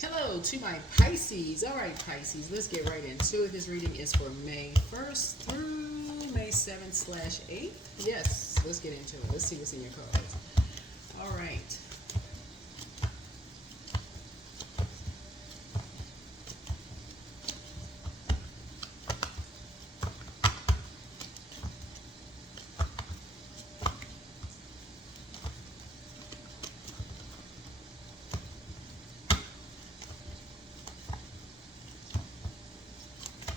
Hello to my Pisces. All right, Pisces, let's get right into it. This reading is for May 1st through May 7th slash 8th. Yes, let's get into it. Let's see what's in your cards. All right.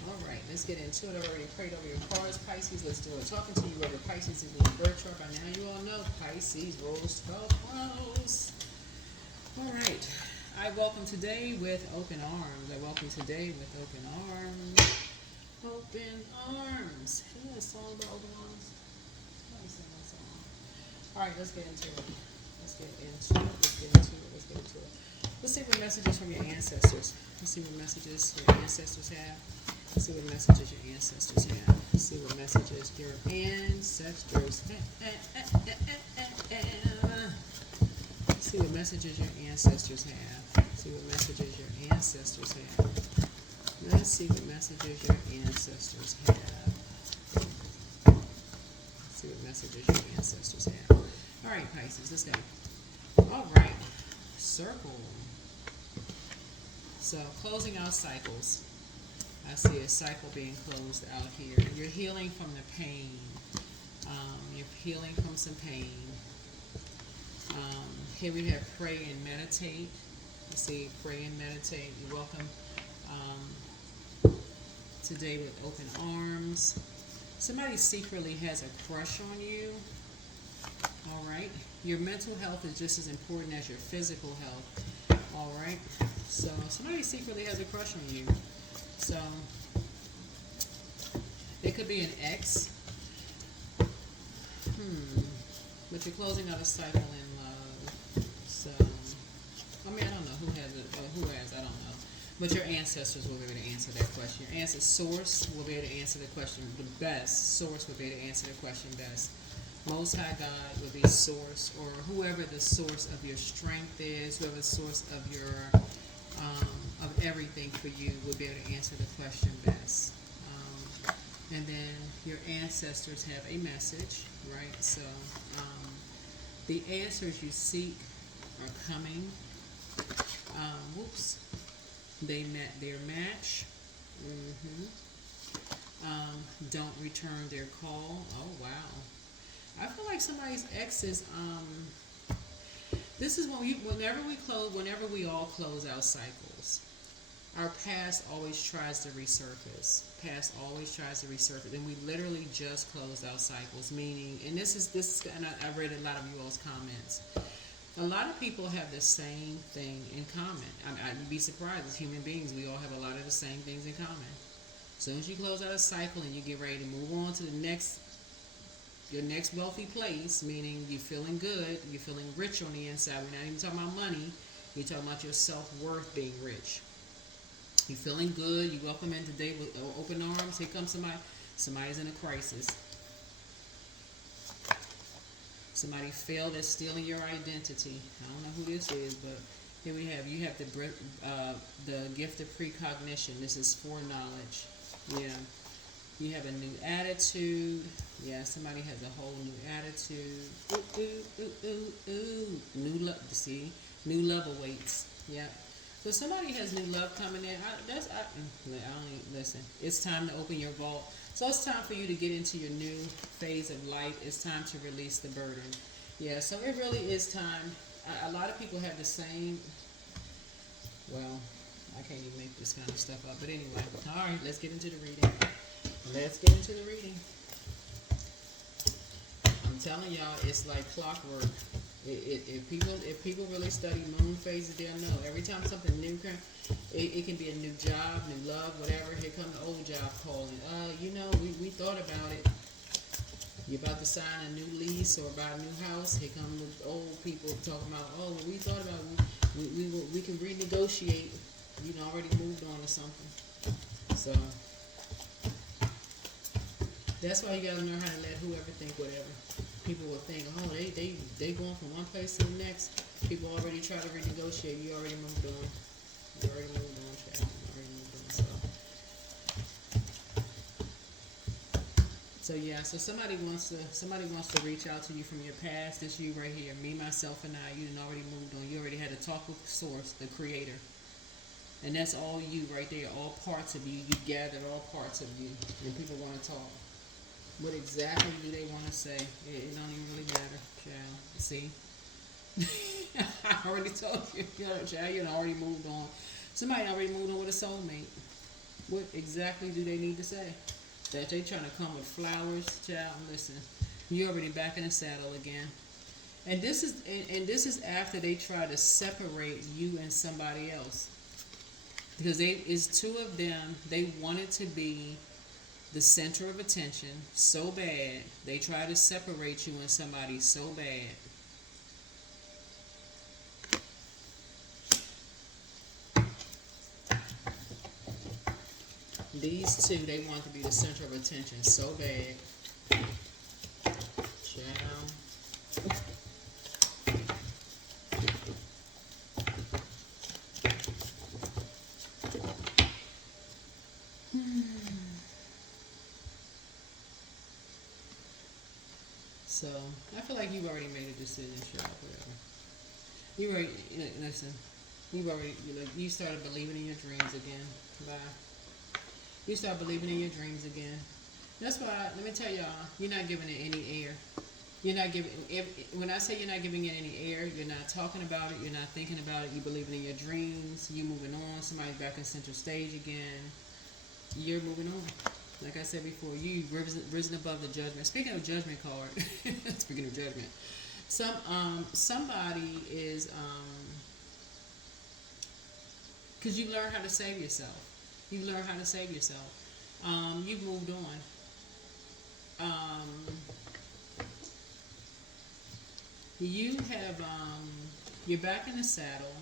All right, let's get into it. I've already prayed over your cards, Pisces. Let's do it. Talking to you over Pisces is in your birth chart. By now, you all know Pisces rolls 12 house. All right. I welcome today with open arms. I welcome today with open arms. Open arms. Isn't that a song about open arms? Somebody sing that song. All right, let's get into it. Let's get into it. Let's get into it. Let's get into it. Let's see what messages from your ancestors. Let's see what messages your ancestors have. Let's see what messages your ancestors have. Let's see what messages your ancestors have. See what messages your ancestors have. See what messages your ancestors have. Let's see what messages your ancestors have. See what messages your ancestors have. All right, Pisces, let's go. All right, circle. So closing out cycles. I see a cycle being closed out here. You're healing from the pain. You're healing from some pain. Here we have pray and meditate. You see, pray and meditate. You're welcome today with open arms. Somebody secretly has a crush on you. All right. Your mental health is just as important as your physical health. All right. So somebody secretly has a crush on you. So it could be an ex. But you're closing out a cycle in love. So I mean, I don't know who has it. Who has? I don't know. But your ancestors will be able to answer that question. Your ancestor source will be able to answer the question the best. Source will be able to answer the question best. Most High God will be source, or whoever the source of your strength is, whoever the source of your of everything for you will be able to answer the question best. And then your ancestors have a message, right? So the answers you seek are coming. They met their match. Don't return their call. Oh wow! I feel like somebody's exes. This is whenever we all close our cycles. Our past always tries to resurface. Past always tries to resurface, and we literally just closed our cycles. Meaning, and this is, and I read a lot of you all's comments. A lot of people have the same thing in common. I'd be surprised. As human beings, we all have a lot of the same things in common. As soon as you close out a cycle and you get ready to move on to your next wealthy place, meaning you're feeling good, you're feeling rich on the inside. We're not even talking about money. You're talking about your self-worth being rich. You're feeling good. You welcome in today with open arms. Here comes somebody. Somebody's in a crisis. Somebody failed at stealing your identity. I don't know who this is, but here we have. You have the gift of precognition. This is foreknowledge. Yeah. You have a new attitude. Yeah, somebody has a whole new attitude. New love. See, new love awaits. Yeah. So somebody has new love coming in. I don't even, listen. It's time to open your vault. So it's time for you to get into your new phase of life. It's time to release the burden. Yeah. So it really is time. A lot of people have the same. Well, I can't even make this kind of stuff up. But anyway, all right. Let's get into the reading. Let's get into the reading. I'm telling y'all, it's like clockwork. If people really study moon phases, they'll know. Every time something new comes, it can be a new job, new love, whatever. Here comes the old job calling. We thought about it. You're about to sign a new lease or buy a new house. Here come the old people talking about, we thought about it. We can renegotiate. Already moved on or something. So that's why you gotta learn how to let whoever think whatever. People will think, they going from one place to the next. People already try to renegotiate. You already moved on. You already moved on, child. You already moved on. So yeah, so somebody wants to reach out to you from your past. It's you right here, me, myself, and I. You done already moved on. You already had a talk with Source, the Creator, and that's all you right there. All parts of you. You gathered all parts of you, and people want to talk. What exactly do they want to say? It don't even really matter, child. See, I already told you, child. You done already moved on. Somebody already moved on with a soulmate. What exactly do they need to say? That they trying to come with flowers, child. Listen, you already back in the saddle again. And this is after they try to separate you and somebody else, because it's two of them. They wanted to be the center of attention so bad. They try to separate you and somebody so bad. These two, they want to be the center of attention so bad. Child. So, I feel like you've already made a decision, child. Whatever. You already, listen, you started believing in your dreams again. Bye. You start believing in your dreams again. That's why, let me tell y'all, you're not giving it any air. You're not giving, when I say you're not giving it any air, you're not talking about it, you're not thinking about it, you believing in your dreams, you moving on, somebody's back in center stage again, you're moving on. Like I said before, you've risen above the judgment. Speaking of judgment card, speaking of judgment, somebody is, because you learn how to save yourself. You learn how to save yourself. You've moved on. You have, you're back in the saddle.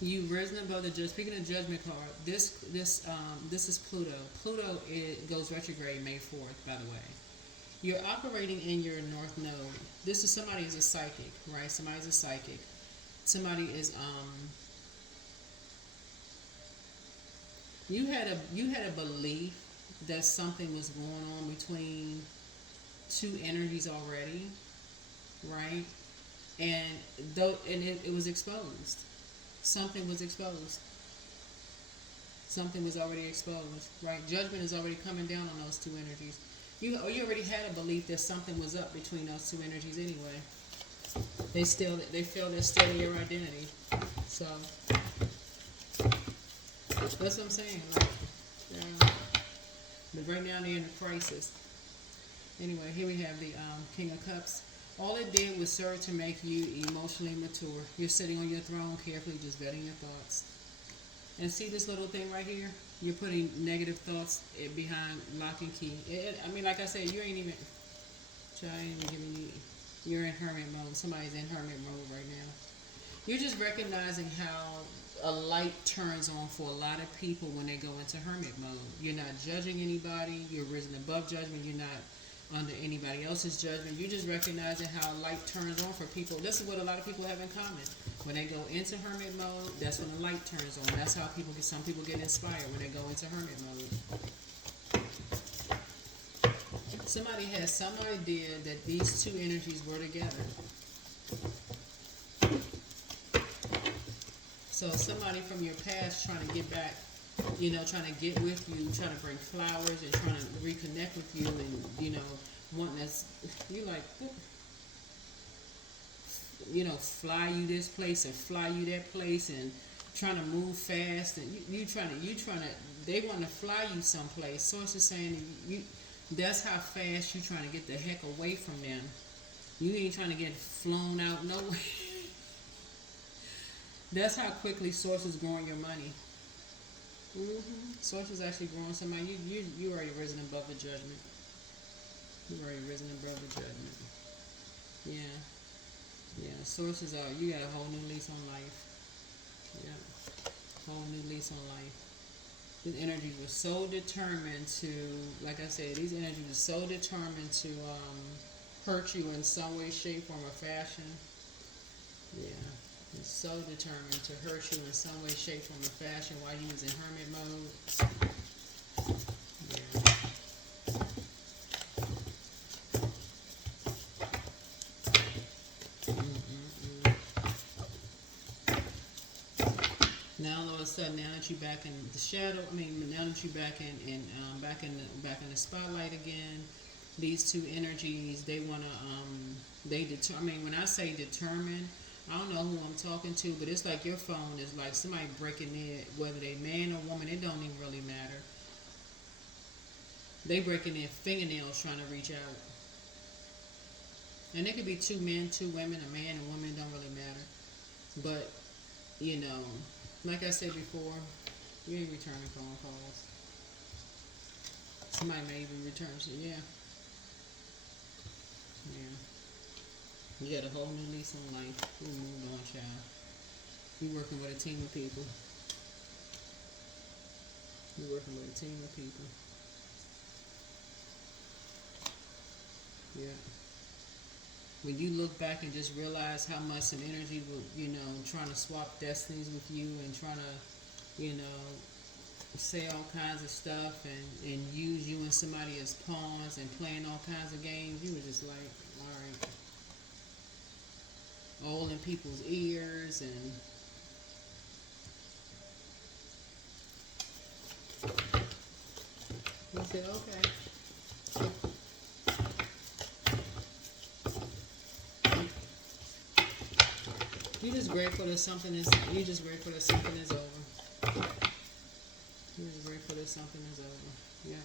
You've risen above the judge. Speaking of judgment card, this is Pluto. Pluto goes retrograde May 4th, by the way. You're operating in your North Node. This is somebody who's a psychic, right? Somebody's a psychic. Somebody is, you had a belief that something was going on between two energies already, right? And it was exposed. Something was exposed. Something was already exposed, right? Judgment is already coming down on those two energies. You already had a belief that something was up between those two energies anyway. They feel they're still in your identity. So that's what I'm saying. Like, yeah. But right now they're in a crisis. Anyway, here we have the King of Cups. All it did was serve to make you emotionally mature. You're sitting on your throne carefully, just vetting your thoughts. And see this little thing right here? You're putting negative thoughts behind lock and key. I mean, like I said, you ain't even... I ain't even giving you... You're in hermit mode. Somebody's in hermit mode right now. You're just recognizing how a light turns on for a lot of people when they go into hermit mode. You're not judging anybody. You're risen above judgment. You're not under anybody else's judgment. You're just recognizing how light turns on for people. This is what a lot of people have in common. When they go into hermit mode, that's when the light turns on. That's how some people get inspired when they go into hermit mode. Somebody has some idea that these two energies were together. So somebody from your past trying to get back, trying to get with you, trying to bring flowers and trying to reconnect with you, and wanting us, you like, fly you this place and fly you that place, and trying to move fast, and you trying to, they want to fly you someplace. Source is saying that's how fast you trying to get the heck away from them. You ain't trying to get flown out nowhere. That's how quickly Source is growing your money. Source is actually growing somebody. You already risen above the judgment. You already risen above the judgment. Yeah. Sources are. You got a whole new lease on life. Yeah. Whole new lease on life. These energies were so determined to, like I said, these energies were so determined to hurt you in some way, shape, form, or fashion. Yeah. is so determined to hurt you in some way, shape, form, or fashion while you was in hermit mode. Yeah. Now all of a sudden, now that you're back in the shadow, now that you're back in the spotlight again, these two energies, they wanna when I say determined, I don't know who I'm talking to, but it's like your phone is like somebody breaking in, whether they man or woman, it don't even really matter. They breaking their fingernails trying to reach out. And it could be two men, two women, a man and woman, it don't really matter. But, like I said before, you ain't returning phone calls. Somebody may even return, yeah. Yeah. You got a whole new lease on life. You moved on, child. You working with a team of people. You working with a team of people. Yeah. When you look back and just realize how much some energy will, trying to swap destinies with you and trying to, say all kinds of stuff and use you and somebody as pawns and playing all kinds of games, you were just like, all in people's ears and he said, okay. You're just grateful that something is over. You're just grateful that something is over. Yeah.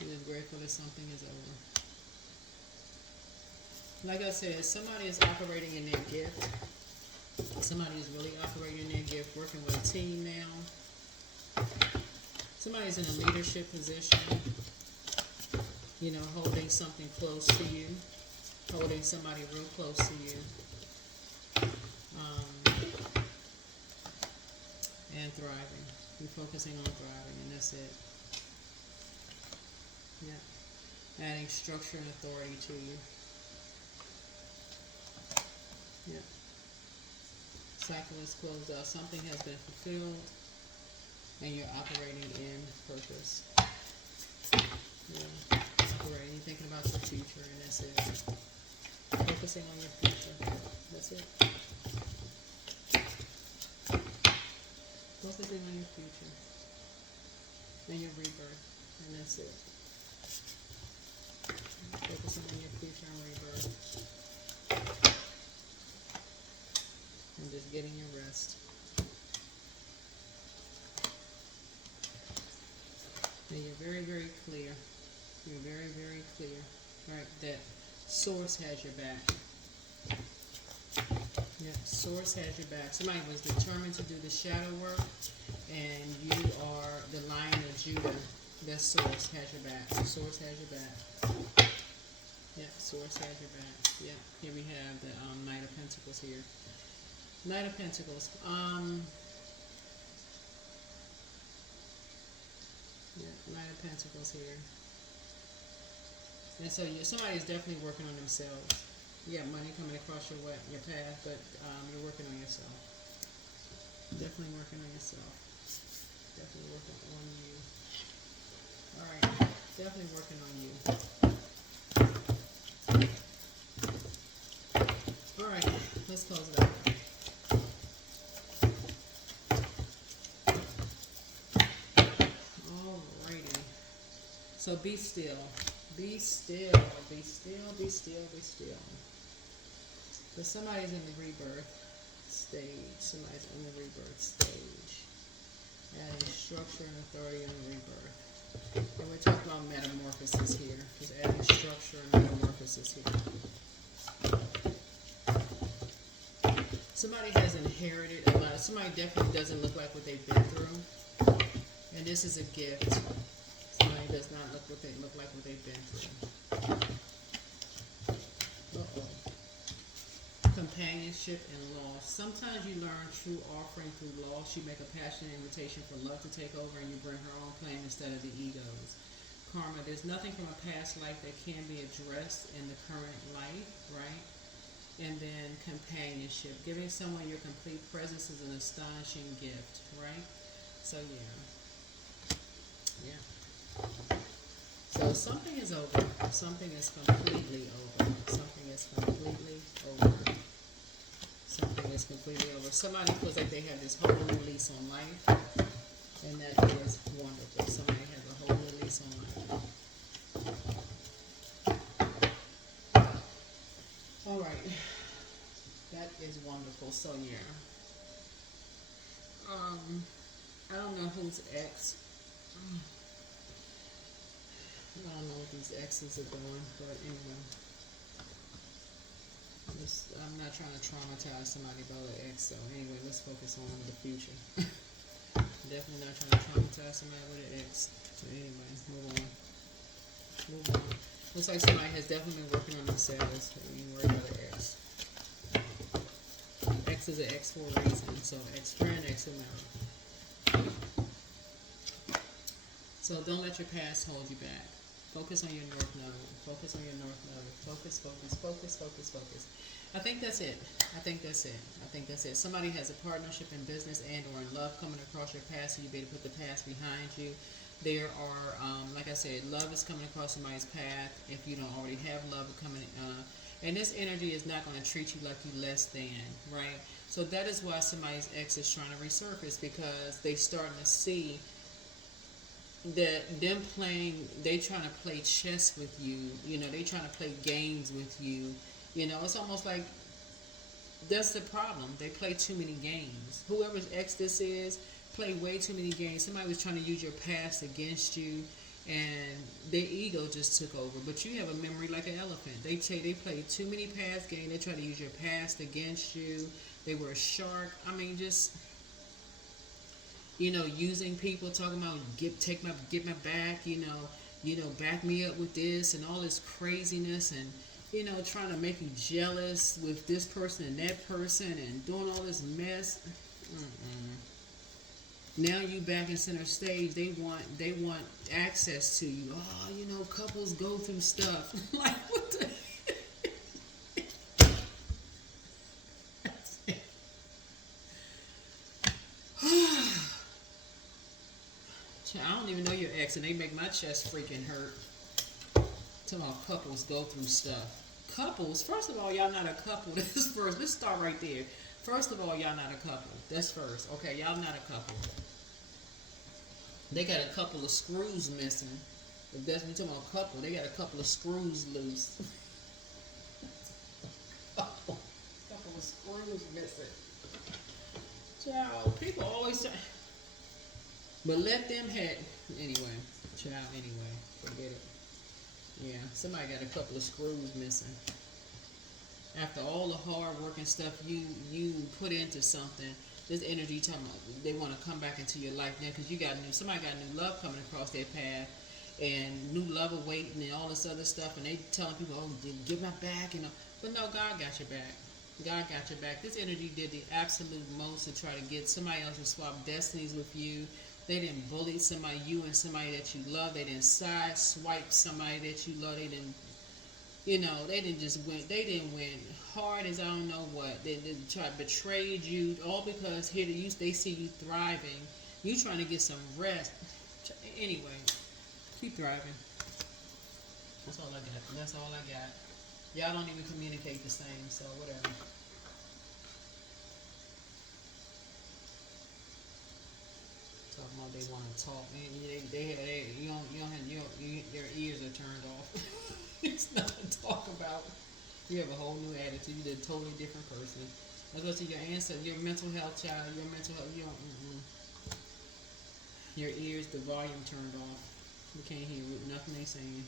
You're just grateful that something is over. Like I said, somebody is operating in their gift. Somebody is really operating in their gift, working with a team now. Somebody's in a leadership position, holding something close to you, holding somebody real close to you. And thriving. You're focusing on thriving, and that's it. Yeah. Adding structure and authority to you. Yeah. Cycle is closed out. Something has been fulfilled, and you're operating in purpose. Yeah. Operating, you're thinking about your future, and that's it. Focusing on your future. That's it. Focusing on your future and your rebirth, and that's it. Focusing on your future and rebirth, and just getting your rest. And you're very, very clear. You're very, very clear, right? That Source has your back. Yeah, Source has your back. Somebody was determined to do the shadow work, and you are the Lion of Judah. That Source has your back. Source has your back. Yeah, Source has your back. Yeah, here we have the Knight of Pentacles here. Knight of Pentacles. Yeah, Knight of Pentacles here. And so somebody is definitely working on themselves. You got money coming across your path, but you're working on yourself. Definitely working on yourself. Definitely working on you. All right, definitely working on you. All right, let's close it out. Alrighty. So be still. Be still. Be still. Be still. Be still. But somebody's in the rebirth stage. Somebody's in the rebirth stage. Adding structure and authority in the rebirth. And we're talking about metamorphosis here. Just adding structure and metamorphosis here. Somebody has inherited a lot. Somebody definitely doesn't look like what they've been through. And this is a gift. Somebody does not look like what they've been through. Companionship and loss. Sometimes you learn true offering through loss. You make a passionate invitation for love to take over, and you bring her own plan instead of the ego's. Karma. There's nothing from a past life that can be addressed in the current life, right? And then companionship. Giving someone your complete presence is an astonishing gift, right? So yeah. So something is over. Something is completely over. Something is completely over. Something is completely over. Somebody feels like they have this whole new lease on life, and that is wonderful. Somebody has a whole new lease on life. All right, that is wonderful. So yeah, I don't know whose ex. I don't know what these exes are doing, but anyway, I'm not trying to traumatize somebody about an ex. So anyway, let's focus on the future. Definitely not trying to traumatize somebody with an ex. So anyway, move on. Move on. Looks like somebody has definitely been working on themselves. You worry about an ex. X is an X for a reason. So ex friend, ex married. So don't let your past hold you back. Focus on your North Node. Focus on your North Node. Focus, focus, focus, focus, focus. I think that's it. I think that's it. I think that's it. Somebody has a partnership in business and or in love coming across your past, so you be able to put the past behind you. There are, like I said, love is coming across somebody's path. If you don't already have love coming, and this energy is not going to treat you like you less than, right? So that is why somebody's ex is trying to resurface, because they starting to see that them playing, they trying to play chess with you, they trying to play games with you, it's almost like that's the problem. They play too many games. Whoever's ex this is, play way too many games. Somebody was trying to use your past against you, and their ego just took over. But you have a memory like an elephant. They play too many past games. They try to use your past against you. They were a shark. I mean, just using people, talking about get my back, back me up with this and all this craziness, and trying to make you jealous with this person and that person and doing all this mess. Now you back in center stage. They want access to you. Oh, couples go through stuff. Like what the. I don't even know your ex, and they make my chest freaking hurt. Talking about couples go through stuff. Couples, first of all, y'all not a couple. This is first. Let's start right there. First of all, y'all not a couple. That's first. Okay, y'all not a couple. They got a couple of screws missing. If that's what you're talking about, a couple, they got a couple of screws loose. Couple of screws missing. Child, people always say. But let them have, anyway, child, anyway, forget it. Yeah, somebody got a couple of screws missing. After all the hard work and stuff you put into something, this energy talking about they want to come back into your life now because somebody got new love coming across their path, and new love awaiting and all this other stuff, and they telling people, oh, give my back, but no, God got your back. God got your back. This energy did the absolute most to try to get somebody else to swap destinies with you. They didn't bully you and somebody that you love. They didn't side swipe somebody that you love. They didn't, they didn't just win. They didn't win hard as I don't know what. They didn't try to betray you, all because they see you thriving. You trying to get some rest. Anyway, keep thriving. That's all I got. That's all I got. Y'all don't even communicate the same, so whatever. Talking about they want to talk, and their ears are turned off. It's nothing to talk about. You have a whole new attitude. You're a totally different person. Let's go to your answer. Your mental health, child. Your mental health. Your ears, the volume turned off. You can't hear nothing they saying.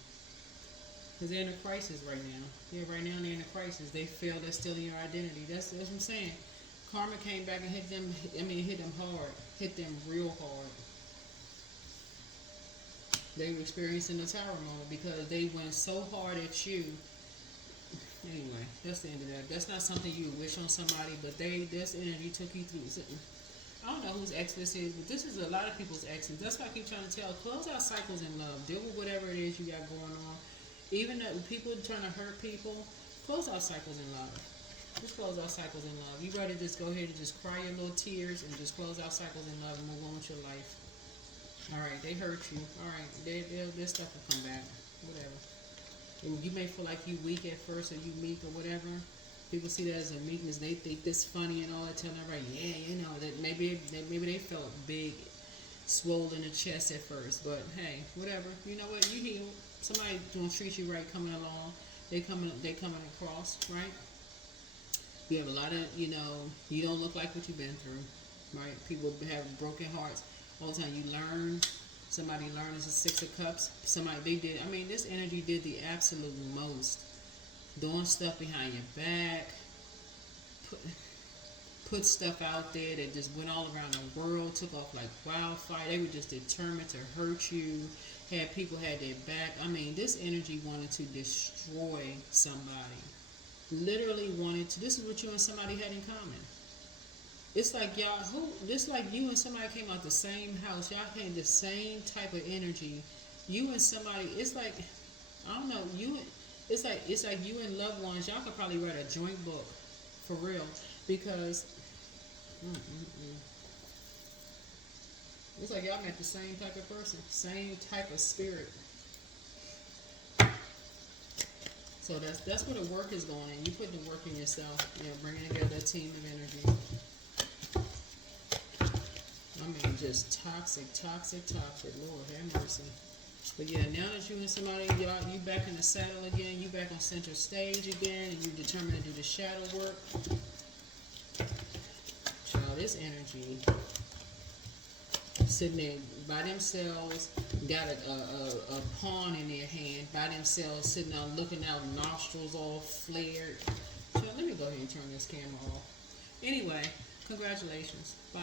Because they're in a crisis right now. Yeah, right now they're in a crisis. They feel they're stealing your identity. That's what I'm saying. Karma came back and hit them. Hit them hard. Hit them real hard. They were experiencing the tower moment because they went so hard at you. Anyway, that's the end of that. That's not something you would wish on somebody, but this energy took you through something. I don't know whose ex this is, but this is a lot of people's exes. That's why I keep trying to tell. Close out cycles in love. Deal with whatever it is you got going on. Even though people trying to hurt people, close out cycles in love. Just close out cycles in love. You rather just go ahead and just cry your little tears and just close out cycles in love and move on with your life. All right, they hurt you. All right, their stuff will come back. Whatever. And you may feel like you weak at first or you meek or whatever. People see that as a meekness. They think this funny and all that. Telling everybody, yeah, you know that maybe they felt big, swollen in the chest at first. But hey, whatever. You know what? You heal. Somebody gonna treat you right coming along. They coming across, right? You have a lot of, you don't look like what you've been through, right? People have broken hearts all the time. You learn. Somebody learns the Six of Cups. This energy did the absolute most. Doing stuff behind your back. Put stuff out there that just went all around the world. Took off like wildfire. They were just determined to hurt you. People had their back. This energy wanted to destroy somebody. Literally wanted to. This is what you and somebody had in common. It's like you and somebody came out the same house. Y'all came the same type of energy. You and somebody, it's like, I don't know, it's like you and loved ones, y'all could probably write a joint book, for real, because, it's like y'all met the same type of person, same type of spirit. So that's where the work is going in. You put the work in yourself, bringing together a team of energy. Just toxic. Lord have mercy. But yeah, now that you and somebody, you back in the saddle again, you back on center stage again, and you're determined to do the shadow work. Child, this energy sitting there by themselves, got a pawn in their hand, by themselves, sitting out looking out, nostrils all flared. Child, let me go ahead and turn this camera off. Anyway, congratulations. Bye.